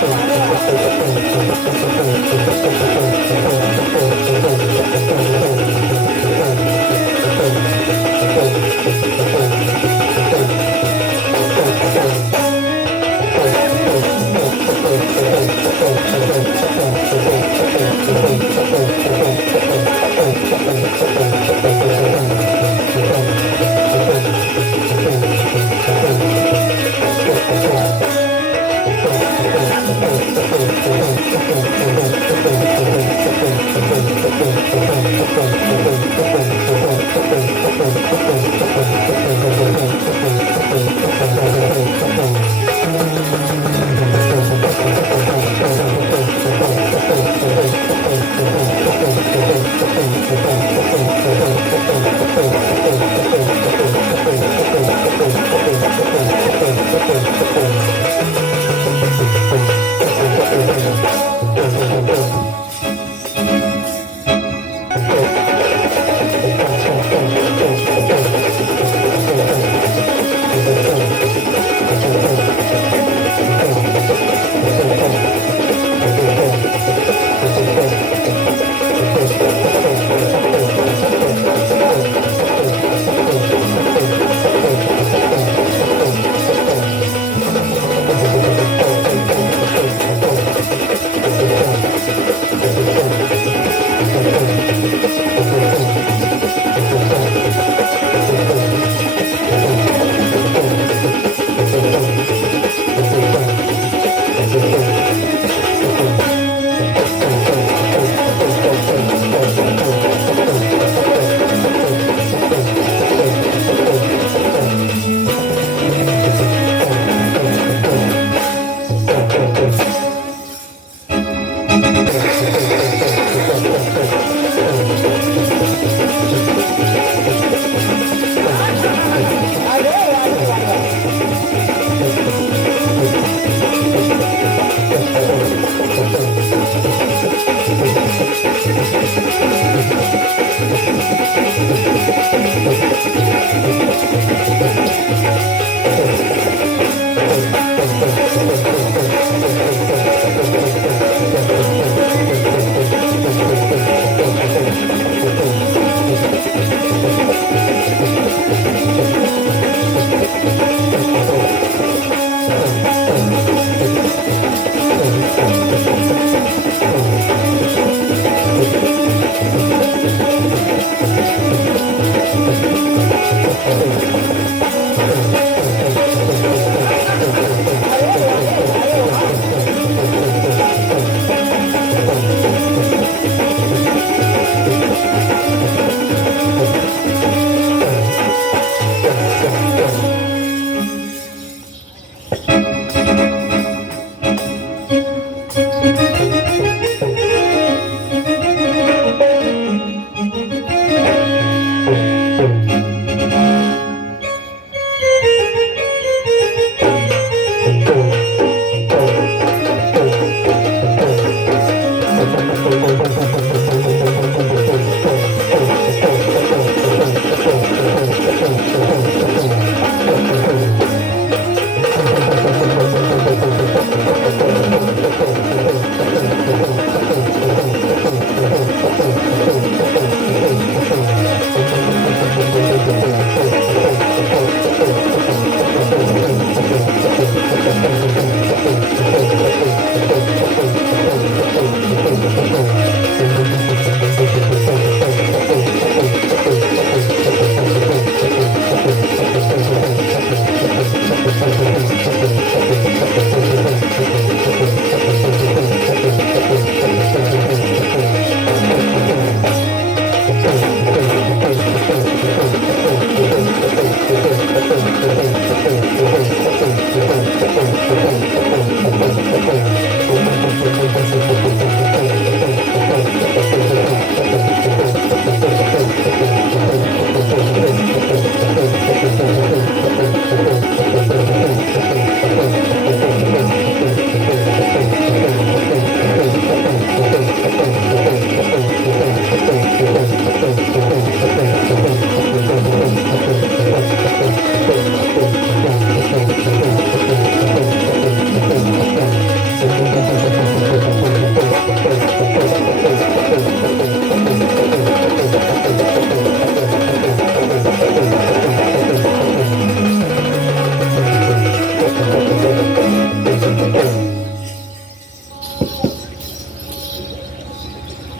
เ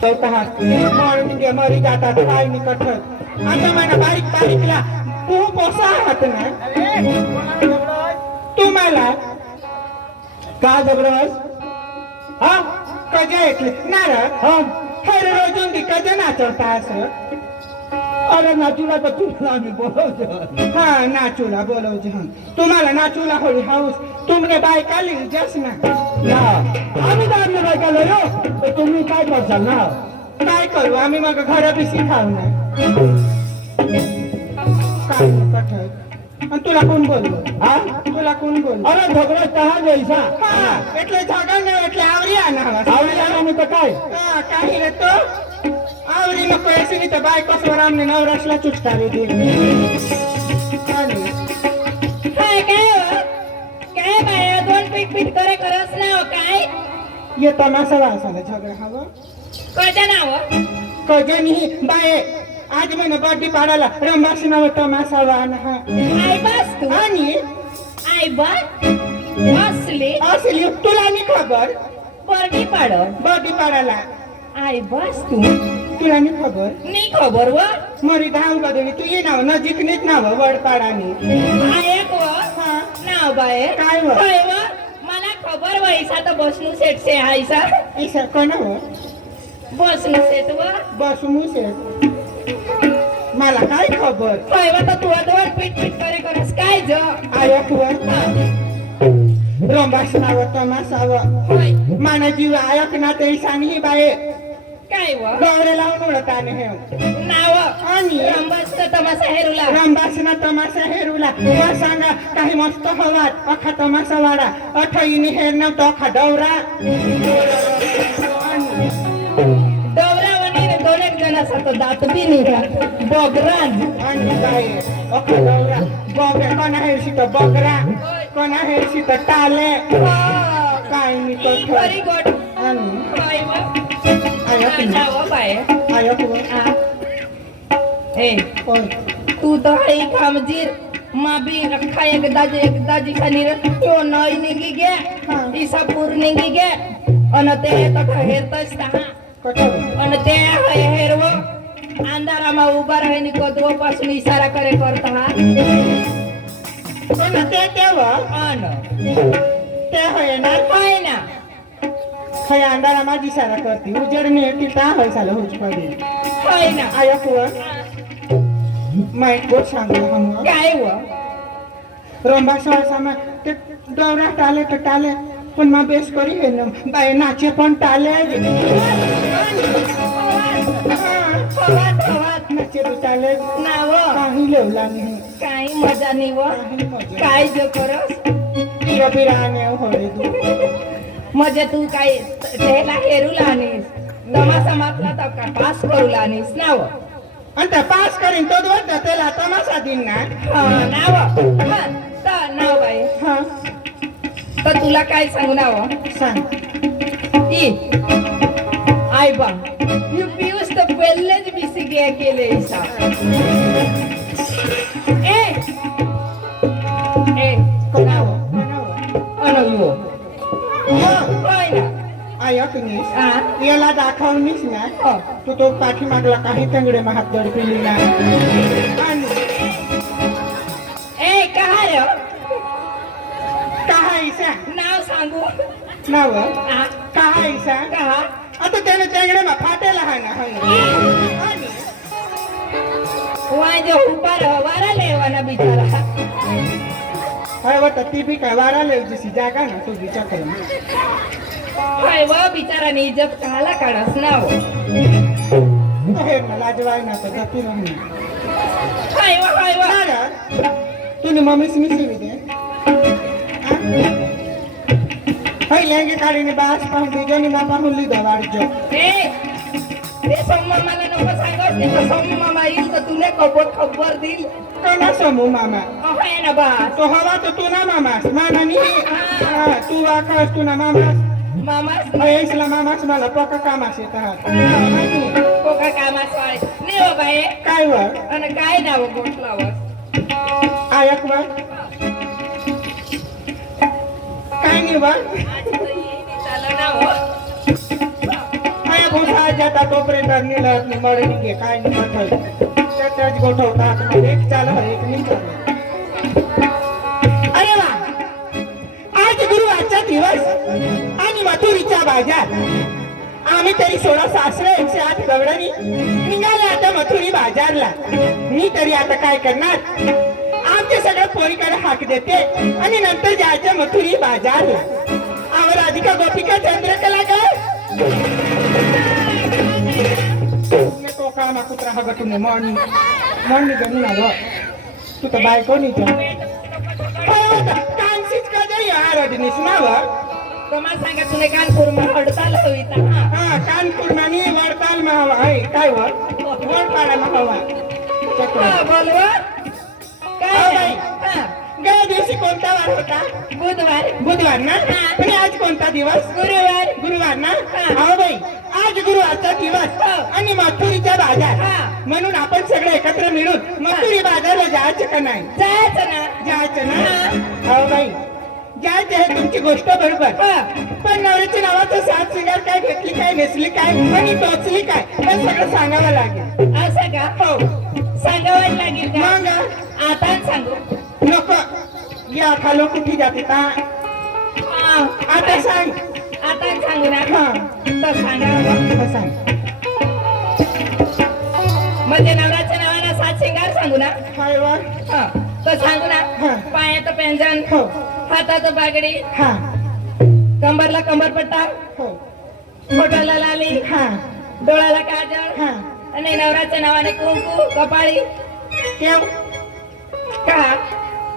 म्हणून मरी जातात काय निकट आता मला बारीक बारीकला तू पोसा आहात ना तुम्हाला का जबरस हा कजा ऐकले नारळ हा हर रोजून ती कजा नाचवता असं अरे नाचूला तर तुला आम्ही बोलवतो हा नाचूला बोलवते हा तुम्हाला नाचूला होळी हाऊस तुमने बायका लिही जस ना ना आम्ही तर आपल्या बायकाला यो तर तुम्ही काय करसाल ना काय करू आम्ही मग घर बिसी खाऊ ना काय कठोर आणि तुला कोण बोललो हा तुला कोण बोललो अरे झगडा कहा जैसा हा એટલે झगड नाही એટલે आवरी आणावा आवडी आम्ही तर काय हा काही रे तो आवरी नको असे नाही तर बायको स्वरामने नवराशला चुटकारी दे काय काय हो? काय बाया दोन पीठ पीठ करे करस ना हो काय ये तमाशा वासाला झगडा हवा कळते ना हो कजनी बाये आज मैंने बर्थडे पाडाला रंबाशी नाव तमाशा वाहन हा आई बस तू आणि आई बस असली असली तुला नाही खबर बर्डी पाडन बर्थडे पाडाला आई बस तू तुला नाही खबर नाही खबर व मरी धाव कदनी तू ये नाव नजीक नीच नाव वडपाडानी ऐक व हा नाव बाय काय व? काय व मला खबर वैसा तर बसनू सेट से हायसा ईसा कोण हो बसनू सेट व बस मुसे मला काय खबर काय व तर तू दोन पीठ पीठ करे करस काय ज आयक व रंबाश नाव तमाशाव होय माना जीव आयक ना ते ईशानी बाये काय व गौरे लावून उडताने हे नाव आणि रंबस तमाशा हेरुला रंबासना तमाशा हेरुला वर सांगा काही मस्त हवात अखा तमाशा वाडा अठईनी हेर नव्हतं अखा डवरा डवरावणी दोन एक जण असा तो दात बी निघा बगरान आणि काय अखा डवरा बगरा कोणा हेरशी तर बगरा कोणा हेरशी तर टाले काय मी तो व्हेरी गुड आणि काय व आयक नाव बाय आयक आ ए कोण तू तो है कामजीर माँ भी रखा एक दाजी खानी रे तो नई निगी गे हाँ। ईसा पूर निगी गे अनते तो हेरतस तहा कठोर अनते हेरवो अंधारामा उभा राहिनी कोदवो पासून इशारा करे करता हा पण ते तेव्हा अन ते होय ना होय ना खय अंधारा माझी सारा करते उजेडने येते ता होय साला होच पडे होय ना आयक व मैं गोट सांगला हम काय व रंबा सामा ते दौरा टाले तर टाले पण मा बेस करी हे न बाय नाचे पण टाले हवात हवात नाचे बी टाले नाव काही लेवला नाही काही मजा नाही व काही मजा काय जो करस तिरा बिराने होळे तू म्हणजे तू काय त्याला हेरू लानीस तमाशा मापला तर का पास करू लानीस नाव आणि त्या पास करीन तो दोन त्याला तमाशा दिन ना नाव हा तर नाव बाई हा तर तुला काय सांगू नाव सांग ई आय बा यू पियूस तर पहिलेच बिसिगे केले इसा ए ए नाव अनयो होय ना ऐकनीस हा याला दाखवनीस ना हो तू तो पाठीमागला काही तंगडे महात दडपिली ना आणि ए काय कहायचा नाव सांगू नाव आ कहायचा का आता त्याने तंगडे मा फाटेला हा ना आणि वांजे उपार वारा लेवाना बिचारा अरे वाटतं ती बी काय वारा लेवची जागा ना तू विचार कर हाय व बिचाराने इज्जत काला काढस नाव हे ना लाजवाय ना तर जाती राहणी हाय व नारा तुने मम्मीस मिसी दे पहिल्यांगे काढीने बास पाहून बिजनी मा पाहून लिदा वाढजो ते सोम्मा मला नको सांगस ते सोम्मा मामा येईल तर तुले खबर दिल कोणा समू मामा हाय ना बा तो हवा तो तू ना मामास मामा नाही तू आकाश तू ना मामास मामा इसला मामास मला पोका कामास येत आहात कोका कामास वाळे ने हो बाई काय वर आणि काय नाव गोठलावर आयक वर काय नाही वर आज तर येईन चाललं नाव आया भोसा आता तोपर्यंत नेलं मरण घे काय नाही त्याच गोठवतात एक चाल एक नाही चालू. अरे वा, आज गुरुवारचा दिवस आणि मथुरीचा बाजार. आम्ही तरी 16 सासरे 108 गवळणी निघाले आता मथुरी बाजारला. मी तरी आता काय करणार, आमच्या सगळ्या पोरीकडे हाक देते आणि नंतर जायचं मथुरी बाजारला. आवर राधिका गोपिका चंद्रकला काय तो कामा कुत्रा हा गटून मॉर्निंग मॉर्निंग गणून आलो तू तर बायको नाही कांशीच का जाई आरडनीस नाव तुम्हाला सांगा तुने कानपूर मा हडताल होईता. हा कानपूर मानी वडताल महावा आहे काय वडपाडा महावा बोलवा काय गेल्या दिवशी कोणता वार होता? बुधवार. बुधवार ना. आणि आज कोणता दिवस? गुरुवार. गुरुवार ना. हो बाई, आज गुरुवारचा दिवस आणि मथुरीचा बाजार. म्हणून आपण सगळे एकत्र मिळून मथुरी बाजारला जायचं का नाही? जायचं ना. जायचं ना. हो बाई, जायचं आहे तुमची गोष्ट बरोबर. पण नवऱ्याच्या नावाचं सात सिंगार काय घेतली काय नेसली काय आणि टोचली काय हे सगळं सांगावं लागेल. असं का? हो सांगावं लागेल का? मग आता सांगू नको. या खालो कुठे जाते का? आता सांग. आता सांगू ना. हा तर सांगा सांग. म्हणजे नवऱ्याच्या नावानं 7 शिंगार सांगू ना. हाय वा. हा तर सांगू ना. हा. पायाचं पेंजन, हो हाताचं बागडी, हा कंबरला कंबरपट्टा, हो बोटाला लाली, हा डोळ्याला काजळ हा आणि नवऱ्याच्या नावाने कुंकू कपाळी. केव का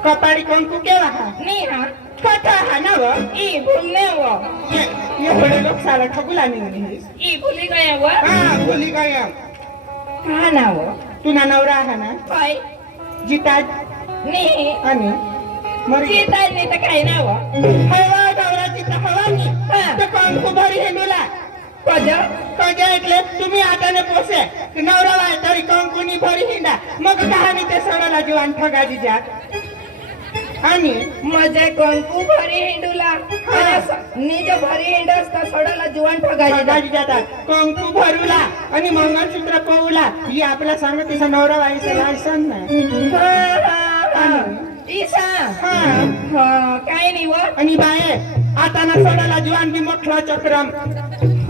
कपाळी कुंकू केव्हा हा नाही हा कथा हा ना व ई भूलने वो एवढे लोक साला ठगुला निघाली. ई भूली गए वो हा भुली काय का ना वो तुना नवरा हा ना काय जिताज नाही आणि मर जीता नाही तर काय ना वो हवा नवरा जिता हवानी हा. तर कुंकू भरी हेंडुला कोज कजा એટલે तुम्ही आटाने पोसे नवरा वाय तरी कंकुनी भरी हिंडा मग कहाणी ते सणाला जीवन ठगाजी जात आणि मजे कंकू भरी हिंडूला निज भरी हिंडस तर सोडाला जीवन ठगायची ठगाजी जातात कंकू भरूला आणि मंगळसूत्र पवला ही आपल्या सांगत तिचा नवरा वाईचा लायसन ना ईसा हा काय नाही व आणि बाये आता ना सोडाला जीवन बी मोठा चक्रम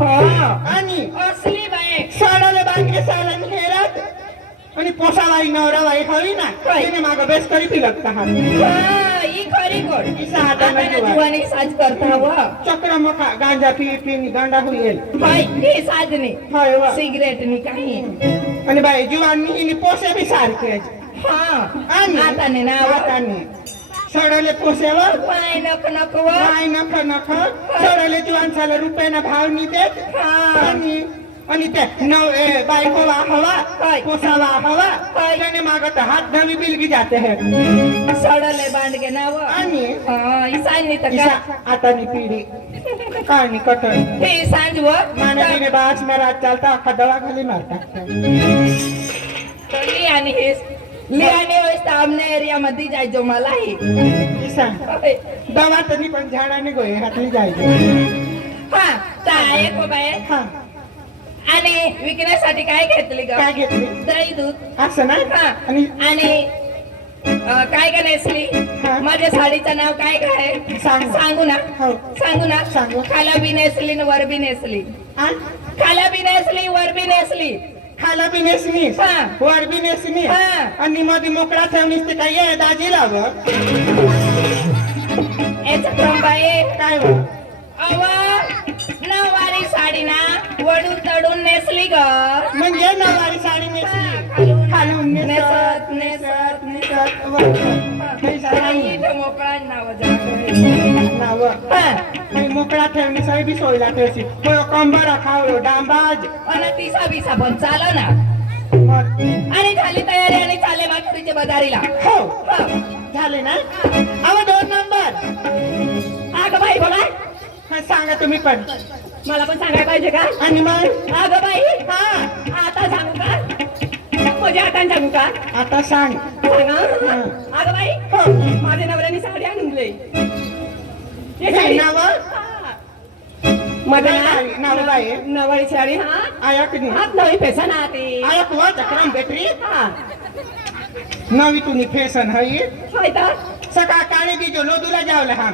आणि असली बाय सोडाला बांधले सालन हेरत आणि पोसावाई नवरावाई हवी ना तिने माग बेस करी पिलकता हा ई खरी गोड ईसा हाताने जीवानी साज करता व चक्र मका गांजा पी पी गांडा होईल हाय ही साजनी होय वा सिगरेट नी काही आणि बाई जीवांनी हिने पोसे बी सारखे हा आणि आता ने ना हाताने सडले पोसेवर पाय नक नक व काय नख नख सडले जीवन साला रुपयाना भाव नी देत आणि आणि ते बायको वा हवा पोसावा हवा त्याने मागत हात धवी बिलगी जाते हैं सडले बांध के ना व आणि ईसानी तर का आता नी पिढी काय नी कठोर हे सांज व मानवीने बास महाराज चालता अख्खा दवा खाली मारता आणि हे लिहाने वेळेस आमने एरिया मध्ये जायचो मलाही दवा तरी पण झाडाने गोय हातली जायचे हा चाय को बाय हा आणि विकण्यासाठी काय घेतली ग काय घेतली दही दूध असं ना हा आणि आणि काय का नेसली हा. माझ्या साडीचं नाव काय काय सांग. सांगू ना हो. सांगू ना सांगू. खाला बी नेसली न वर बी नेसली आ? खाला बी नेसली वर बी नेसली खाला बी नेसनीस हा. वर बी नेसनीस हा. आणि मध्ये मोकळा ठेवणीस ते काय ये दाजी लाव याच क्रमबाई काय व अव नऊवारी साडी ना वडून तडून नेसली ग म्हणजे नवारी साडी नेसली खालून नेसत नेसत नेसत वर. काही साडी इथं मोकळा नाव जा नाव काही मोकळा ठेवणी साई बी सोयला ठेवशी कंबर खावलो डांबाज अन तिसा बिसा पण चाल ना मग आणि झाली तयारी आणि चाले माथुरीच्या बाजारीला हो हो. झाले ना अव 2 नंबर अगं बाई बोला सांगा तुम्ही पण मला पण सांगायला पाहिजे का आणि मग अगं बाई हा आता सांगू का म्हणजे आता सांगू का आता सांग सांगा हा. अगं बाई हो माझ्या नवऱ्याने साडी आणून दिली हे नाव माझं नाव नाव बाई नवरी साडी हा आयक नी हात नवी फॅशन आती आयक वा चक्रम बेटरी हा नवी तुनी फॅशन हई होय तर सका काळे दिजो लोदूला जावला हा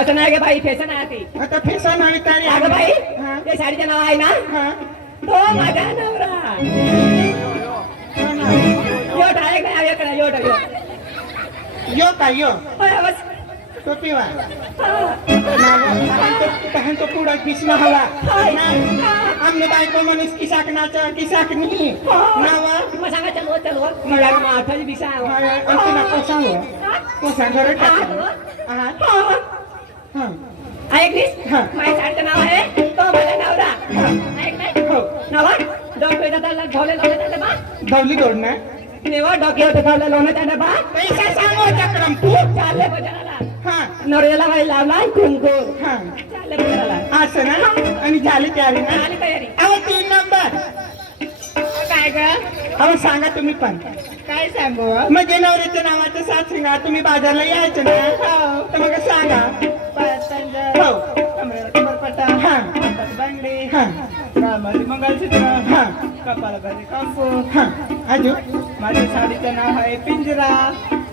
असं नाही गे बाई फॅशन आती आता फॅशन हवी तरी अगं बाई हा ते साडीचं नाव आहे ना हा तो माझा नवरा यो डायरेक्ट नाही याकडे यो यो का यो होय बस तो पिवा तहन तो पूरा किसना हवा हमने बायको मनुष्य किसाक नाचा किसाक नहीं नावा मग सांगा चलो चलो मला माथाची दिशा अंतिम कोसा घर टाका हा ऐकलीस हा. माझ्या साडीचं नाव आहे तो माझा नवरा ऐक नाही हो नवा दोन पैसा त्याला ढोले लावले त्या डबा दौली दौडना नेवा डोक्यावर ठेवले लावले त्या डबा पैसा सांगो चक्रम तू चालले बजाराला हा नवऱ्याला बाई लावला कुंकू हा चालले बजाराला असं ना आणि झाली तयारी ना झाली तयारी अहो 3 नंबर काय ग अहो सांगा तुम्ही पण काय सांगू म्हणजे नवऱ्याच्या नावाचं साथ सांगा तुम्ही बाजारला यायचं ना तर मग सांगा हो कमरपट्टा हा बांगडी हा कामाची मंगळसूत्र हा कपाळाखाली कांकू हा अजून माझ्या साडीचं नाव आहे पिंजरा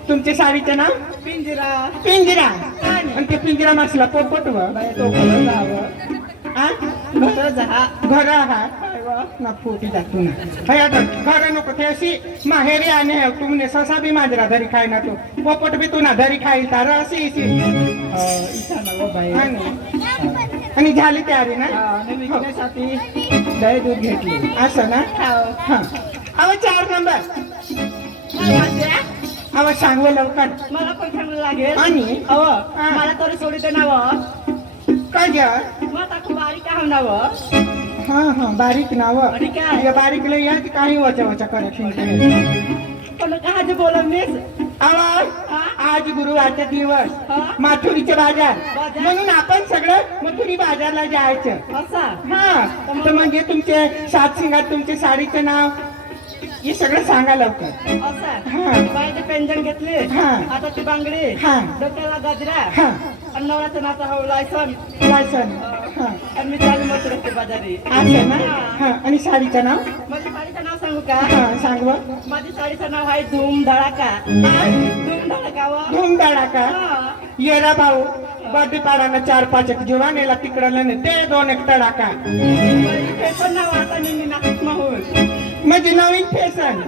तुमच्या साडीचं नाव पिंजरा पिंजरा आणि ते पिंजरा मासला पोपट व बाई तो खरं जावं आ खरं जा घर आहात ना पोटी जातो ना हाय आता घर नको ते अशी माहेरी आणि तुमने ससा बी मांजरा धरी खाय ना तो पोपट बी तू ना धरी खाईल तार अशी इच्छा नवं बाई आणि झाली तयारी ना विकण्यासाठी दही दूध घेतली असं ना हा अहो 4 नंबर अहो सांगू लवकर मला पण चांगलं लागेल आणि अव मला तरी सोडीचं नाव काय घ्या मला खूप बारीक आहे नाव हा हा बारीक नाव आणि काय? या बारीक लय याची काही वचा वचा करेक्शन पण काय बोलवलीस आज गुरुवारचा दिवस हा? माथुरीचे बाजार बाजार? म्हणून आपण सगळं मथुरी बाजारला जायचं असा हा तर म्हणजे तुमचे सात सिंगात तुमचे साडीचं नाव हे सगळं सांगा लवकर असा हा. बाईचे पेंजन घेतले हा. आता ती बांगडी हा. डोक्याला गजरा हा आणि नवराचं नाचा हो लायसन लायसन हा आणि मी चालू मत रस्ते बाजारी असं ना हा आणि साडीचं नाव माझ्या साडीचं नाव सांगू का हा सांगव माझ्या साडीचं नाव आहे धूम धडाका धूम धडाका व धुमधडा का हा. येरा भाऊ बर्थडे पाडाना 4-5 एक जीवानेला तिकडं ते 2 एक तडाका ते पण नाव आता मी नाशिक माहून म्हणजे नवीन फॅशन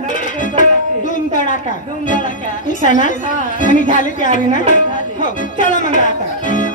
धूम तडाका धूम धडाका इसा ना हा. आणि झाली तयारी ना झाली. हो चला मग आता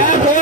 हा